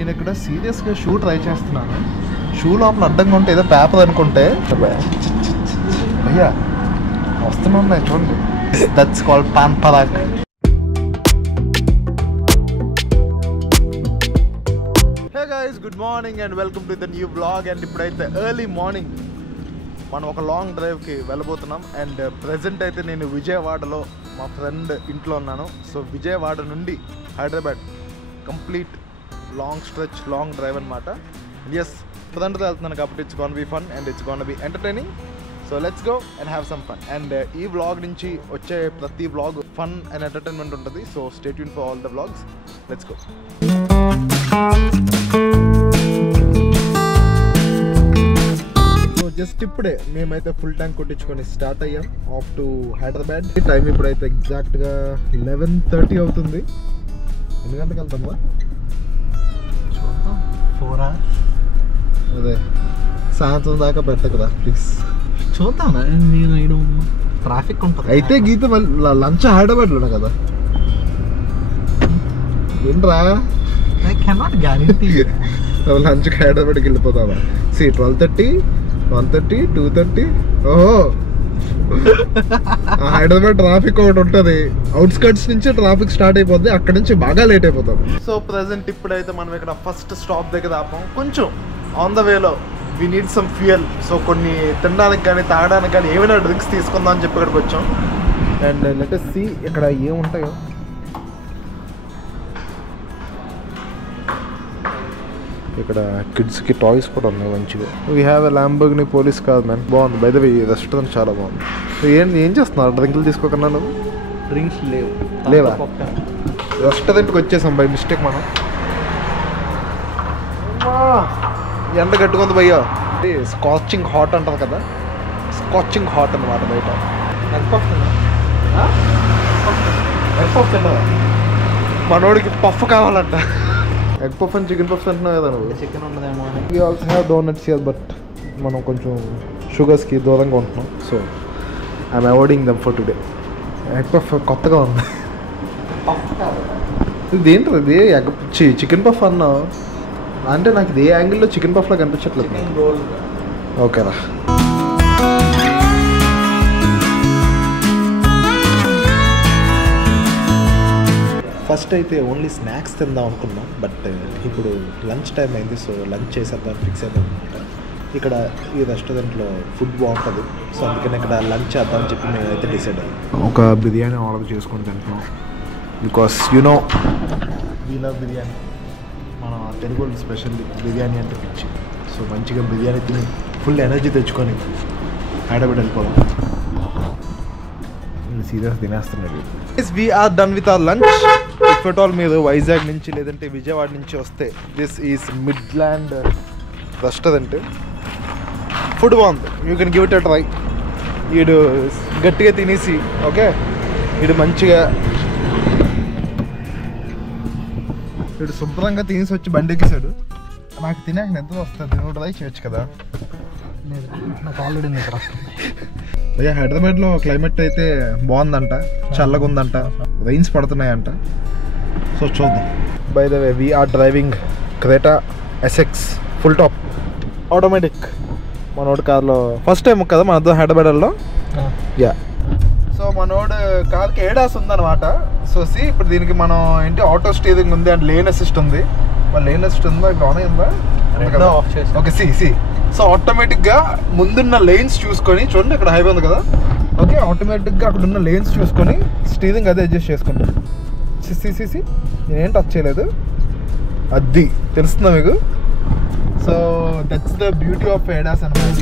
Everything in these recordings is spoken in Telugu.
నేను ఇక్కడ సీరియస్గా షూ ట్రై చేస్తున్నాను. షూ లోపల అడ్డంగా ఉంటే ఏదో పేపర్ అనుకుంటే అయ్యా వస్తున్నాయి చూడండి. That's called Pan Parag. Hey guys, good morning and welcome to the new blog. And ఇప్పుడైతే ఎర్లీ మార్నింగ్ మనం ఒక లాంగ్ డ్రైవ్కి వెళ్ళబోతున్నాం. అండ్ ప్రజెంట్ అయితే నేను విజయవాడలో మా ఫ్రెండ్ ఇంట్లో ఉన్నాను. సో విజయవాడ నుండి Hyderabad complete long stretch, long drive అనమాట. ఎస్, ఫ్రెండ్తో వెళ్తున్నాను కాబట్టి it's gonna be fun and it's gonna be entertaining. So let's go and have some fun. And ఈ వ్లాగ్ నుంచి వచ్చే ప్రతి వ్లాగ్ ఫన్ అండ్ ఎంటర్టైన్మెంట్ ఉంటుంది. So stay tune for all the vlogs. Let's go. Just ఇప్పుడే మేమైతే ఫుల్ ట్యాంక్ కొట్టించుకొని స్టార్ట్ అయ్యాం ఆఫ్ టు హైదరాబాద్. టైం ఇప్పుడైతే ఎగ్జాక్ట్గా 11:30 అవుతుంది. ఎన్ని గంటలకు వెళ్తామా? చూద్దాం, 4 hours. అదే సాయంత్రం దాకా పెట్టకురా ప్లీజ్. చూద్దాం, నేను ట్రాఫిక్ ఉంటుంది అయితే గీత లంచ్ హైదరాబాద్లోనే కదా. ఏంట్రా ఐ కెనాట్ గ్యారంటీ లంచ్కి హైదరాబాద్కి వెళ్ళిపోతావా? 12:30, 1:30, 2:30. ఓహో, హైదరాబాద్ ట్రాఫిక్ ఒకటి ఉంటుంది. అవుట్స్కట్స్ నుంచి ట్రాఫిక్ స్టార్ట్ అయిపోద్ది, అక్కడ నుంచి బాగా లేట్ అయిపోతాం. సో ప్రజెంట్ ఇప్పుడైతే మనం ఇక్కడ ఫస్ట్ స్టాప్ దగ్గర ఆపాం. కొంచెం ఆన్ ద వేలో we need some fuel. So కొన్ని తినడానికి కానీ తాగడానికి కానీ ఏమైనా డ్రింక్స్ తీసుకుందాం అని చెప్పి ఇక్కడికి వచ్చాం. అండ్ లెట్ us see ఇక్కడ ఏముంటాయో. ఇక్కడ కిడ్స్కి టాయ్స్ కూడా ఉన్నాయి మంచిగా. We have a Lamborghini police car man. బాగుంది. బై ద వే రెస్టారెంట్ చాలా బాగుంది. ఏం చేస్తున్నారు? డ్రింకులు తీసుకోకన్నా నువ్వు? డ్రింక్స్ లేవా? రెస్టారెంట్కి వచ్చేసాం బై మిస్టేక్ మనం. ఎండ కట్టుకుంది భయ్యా. స్కాచింగ్ హాట్ అంటారు కదా, స్కాచింగ్ హాట్ అన్నమాట బయట. మనోడికి పఫ్ కావాలంట. Egg puff and chicken puff అంటున్నావు కదా నువ్వు. చికెన్ ఉండదేమో. We also have donuts here, but మనం కొంచెం షుగర్స్కి దూరంగా ఉంటున్నాం. So I'm avoiding them for today. Egg puff కొత్తగా ఉంది. ఇది ఏంటి? ఇది ఎగ్ చికెన్ పఫ్ అన్నావు అంటే నాకు ఇది ఏ యాంగిల్లో చికెన్ పఫ్లో కనిపించట్లేదు. ఓకేరా. ఫస్ట్ అయితే ఓన్లీ స్నాక్స్ తిందాం అనుకున్నాం, బట్ ఇప్పుడు లంచ్ టైం అయింది. సో లంచ్ చేసేద్దాం ఫిక్స్ అయిపోయింది అనమాట. ఇక్కడ ఈ రెస్టారెంట్లో ఫుడ్ బాగుంటుంది. సో అందుకని ఇక్కడ లంచ్ చేద్దామని చెప్పి మేమైతే డిసైడ్ అయ్యాం. ఒక బిర్యానీ ఆర్డర్ చేసుకొని తింటున్నాం because you know we love biryani. మన తెలుగు స్పెషల్ బిర్యానీ అంటే పిచ్చి. సో మంచిగా బిర్యానీ తిని ఫుల్ ఎనర్జీ తెచ్చుకొని హైదరాబాద్ వెళ్ళిపోదాం. సీరియస్ తినేస్తున్నాడు. We are done with our lunch. If at all మీరు వైజాగ్ నుంచి లేదంటే విజయవాడ నుంచి వస్తే this is Midland restaurant. Food బాగుంది, you can give it a try. వీడు గట్టిగా తినేసి ఓకే, వీడు మంచిగా వీడు శుభ్రంగా తినేసి వచ్చి బండి ఎక్కేసాడు. నాకు తినాక ఎంత వస్తుంది, నువ్వు ట్రై చేయొచ్చు కదా. నాకు ఆల్రెడీ నిద్ర వస్తుంది. భయ్యా హైదరాబాద్లో క్లైమేట్ అయితే బాగుందంట, చల్లగా ఉందంట, రైన్స్ పడుతున్నాయంట. సో చూద్దాం. By the way we're driving Creta SX full top automatic. మనోడు కార్లో ఫస్ట్ టైం కదా మన అర్థం హైదరాబాద్లో. యా, సో మనోడు కార్కి ఏడాస్ ఉందన్నమాట. సో సి ఇప్పుడు దీనికి మనం ఏంటి ఆటో స్టీరింగ్ ఉంది అండ్ లేన్ అసిస్ట్ ఉంది. మరి లేన్ అసిస్ట్ ఉందా, ఇక్కడ ఆన్ అయిందా? ఓకే, సి సో ఆటోమేటిక్గా ముందున్న లేన్స్ చూసుకొని చూడండి, ఇక్కడ హైవే ఉంది కదా. ఓకే, ఆటోమేటిక్గా అక్కడ ఉన్న లేన్స్ చూసుకొని స్టీరింగ్ అదే అడ్జస్ట్ చేసుకుంటాం. సి నేనేం టచ్ చేయలేదు, అది తెలుస్తుందా మీకు? So that's the beauty of ADAS అన్నమాట.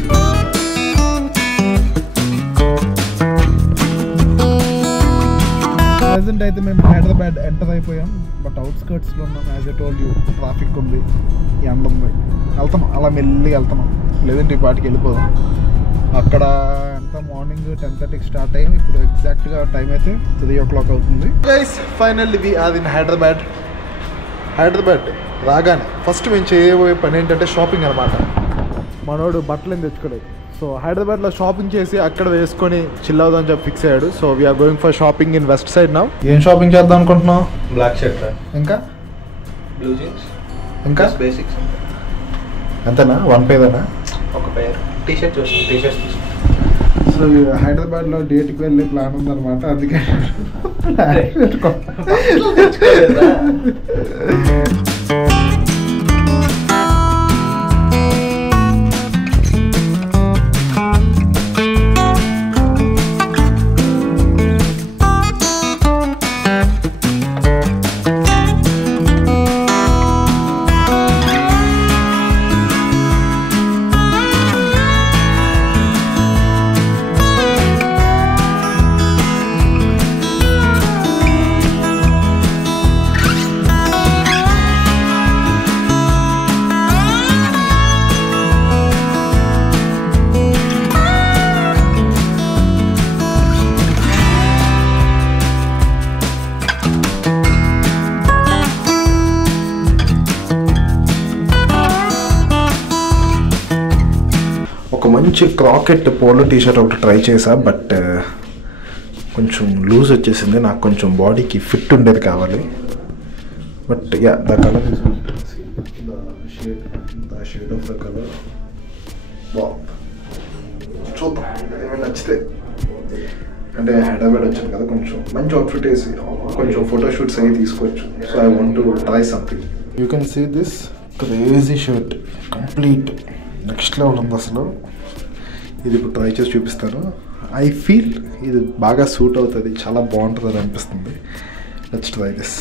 ప్రజెంట్ అయితే మేము హైదరాబాద్ ఎంటర్ అయిపోయాం, బట్ అవుట్స్కర్ట్స్లో ఉన్నాం. As a told you traffic ఉంది, ఎండ ఉంది. వెళ్తాం అలా మెల్లిగా వెళ్తున్నాం, లేదంటే ఈ పాటికి వెళ్ళిపోదాం. అక్కడ ఎంత మార్నింగ్ 10:30కి స్టార్ట్ అయ్యాం. ఇప్పుడు ఎగ్జాక్ట్గా టైం అయితే 3 o'clock అవుతుంది. Guys finally we are in Hyderabad. Hyderabad రాగానే ఫస్ట్ మేము చేయబోయే పని ఏంటంటే షాపింగ్ అనమాట. మనోడు బట్టలు ఏం తెచ్చుకోలేదు. సో హైదరాబాద్లో షాపింగ్ చేసి అక్కడ వేసుకొని చిల్ అవుదాం అని చెప్పి ఫిక్స్ అయ్యాడు. So we're going for shopping in West Side now. ఏం షాపింగ్ చేద్దాం అనుకుంటున్నావు? బ్లాక్ షర్ట్, ఇంకా బ్లూ జీన్స్, ఇంకా బేసిక్స్ అంతేనా 1 పేరేనా ఒక పేర్ టీషర్ట్ చూసి టీషర్ట్స్ తీసుకుంటాం. సో హైదరాబాద్లో డేట్కి వెళ్ళే ప్లాన్ ఉందన్నమాట, అందుకే మంచి క్రాకెట్ పోలో టీషర్ట్ ఒకటి ట్రై చేసా, బట్ కొంచెం లూజ్ వచ్చేసింది. నాకు కొంచెం బాడీకి ఫిట్ ఉండేది కావాలి. But yeah the colour is the shade of the colour చూద్దాం ఏమైనా నచ్చితే. అంటే హైదరాబాద్ వచ్చాను కదా, కొంచెం మంచి అవుట్ఫిట్ వేసి కొంచెం ఫోటోషూట్స్ అవి తీసుకోవచ్చు. So I want to try something. You can see this crazy shirt, complete next level ఉంది అసలు. ఇది ఇప్పుడు ట్రై చేసి చూపిస్తాను. ఐ ఫీల్ ఇది బాగా సూట్ అవుతుంది, చాలా బాగుంటుంది అని అనిపిస్తుంది. Let's try this.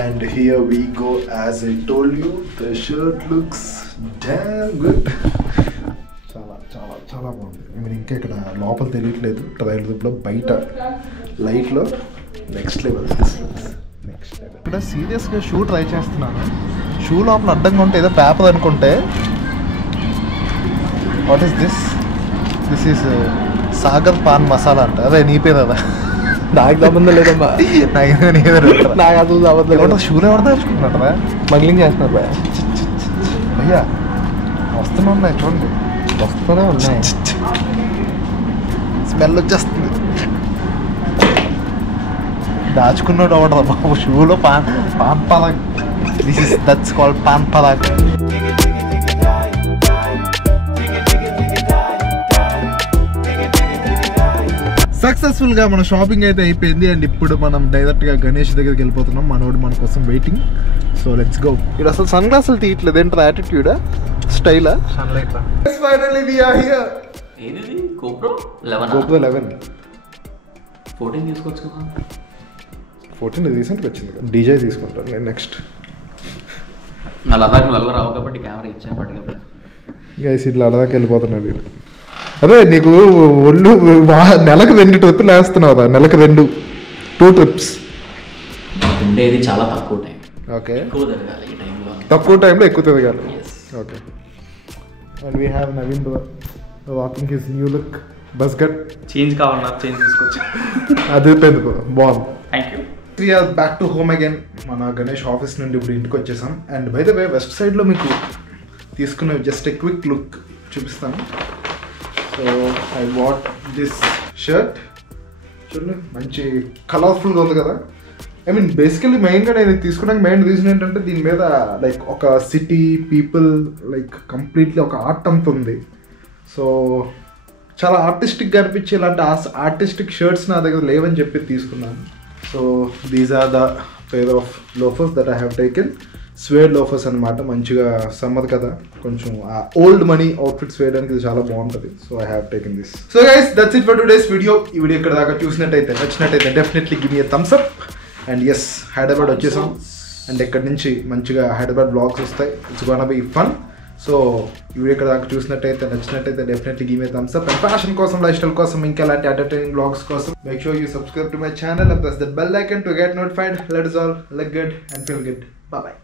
And here we go. As I told you the shirt looks damn good. చాలా చాలా చాలా బాగుంది. ఐ మీన్ ఇంకా ఇక్కడ లోపల తెలియట్లేదు, ట్రైల్ రూప్లో బయట లైట్లో నెక్స్ట్ లెవెల్. Next level. ఇక్కడ సీరియస్గా షూ ట్రై చేస్తున్నాను. షూ లోపల అడ్డంగా ఉంటే ఏదో పేపర్ అనుకుంటే, what is this? This is Sagar pan masala అంట. అదే నీ పేరు అదా? నాకు సంబంధం లేదమ్మా. నాకు అసలు సంబంధం లేదు. షూలు ఎవరు దాచుకుంటున్నారా? స్మగ్లింగ్ చేస్తున్నారు భయ. అయ్యా వస్తూనే ఉన్నాయి చూడండి, వస్తూనే ఉన్నాయి. స్మెల్ వచ్చేస్తుంది. దాచుకున్నాడు అవడదా బాబు షూలో Pan Parag. This is that's called Pan Parag. సక్సెస్ఫుల్గా మన షాపింగ్ అయితే అయిపోయింది. అండ్ ఇప్పుడు మనం డైరెక్ట్గా గణేష్ దగ్గరికి వెళ్ళిపోతున్నాం. మనోడు మన కోసం వెయిటింగ్. So let's go. ఇక్కడ అసలు సన్ గ్లాసులు తీయట్లేదు, ఏంటో యాటిట్యూడా, స్టైలా? Finally we are here. ఏది GoPro 11? GoPro 11. 14 తీసుకోవచ్చు కదా. 14 రీసెంట్గా వచ్చింది కదా. డీజే తీసుకుంటాను నేను నెక్స్ట్. నా లదాఖ్ వెళ్ళ రావు కాబట్టి కెమెరా ఇచ్చాను పట్టుకపోయి. గైస్ ఇట్లా లదాఖ్ వెళ్ళిపోతున్నాడు. అదే నీకు ఒళ్ళు నెలకు 2 ట్రిప్పులు వేస్తున్నావు. నెలకు 2 ట్రిప్స్. ఉండేది చాలా తక్కువ టైం. ఓకే, ఎక్కువ తిరగాలి ఈ టైంలో. తక్కువ టైంలో ఎక్కువ తిరగాలి. Okay. And we have Naveen walking his new look బస్ గట్. చేంజ్ కావాలన్నా చేంజ్ తీసుకోవచ్చు. అది పెద్ద బాగుంది. Thank you. We are back to home again. మన గణేష్ ఆఫీస్ నుండి ఇప్పుడు ఇంటికి వచ్చేసాం. అండ్ బై ద వే వెస్ట్ సైడ్లో మీకు తీసుకునే జస్ట్ ఏ క్విక్ లుక్ చూపిస్తాను. So I what this shirt. చూడండి మంచి కలర్ఫుల్గా ఉంది కదా. ఐ మీన్ బేసికలీ మెయిన్గా నేను తీసుకున్నాక మెయిన్ రీజన్ ఏంటంటే దీని మీద లైక్ ఒక సిటీ పీపుల్ లైక్ కంప్లీట్లీ ఒక ఆర్ట్ అంత ఉంది. సో చాలా ఆర్టిస్టిక్గా అనిపించి ఇలాంటి ఆర్టిస్టిక్ షర్ట్స్ నా దగ్గర లేవని చెప్పి తీసుకున్నాను. So these are the pair of loafers that I have taken. Suede loafers అనమాట. మంచిగా సమ్మర్ కదా, కొంచెం ఓల్డ్ మనీ అవుట్ఫిట్స్ వేయడానికి ఇది చాలా బాగుంటుంది. So I have taken this. So guys that's it for today's video. ఈ వీడియో ఇక్కడ దాకా చూసినట్టయితే నచ్చినట్టయితే definitely give me a thumbs up. And yes Hyderabad వచ్చేసాం. అండ్ ఇక్కడ నుంచి మంచిగా హైదరాబాద్ బ్లాగ్స్ వస్తాయి. It's gonna be fun. So ఈ వీడియో ఇక్కడ దాకా చూసినట్టయితే నచ్చినట్టయితే definitely give me thumbs up. And fashion కోసం, లైఫ్ స్టైల్ కోసం, ఇంకా అలాంటి ఎంటర్టైనింగ్ బ్లాగ్స్ కోసం make sure you subscribe to my channel and press the bell icon to get notified. Let us all look good and feel good. Bye bye.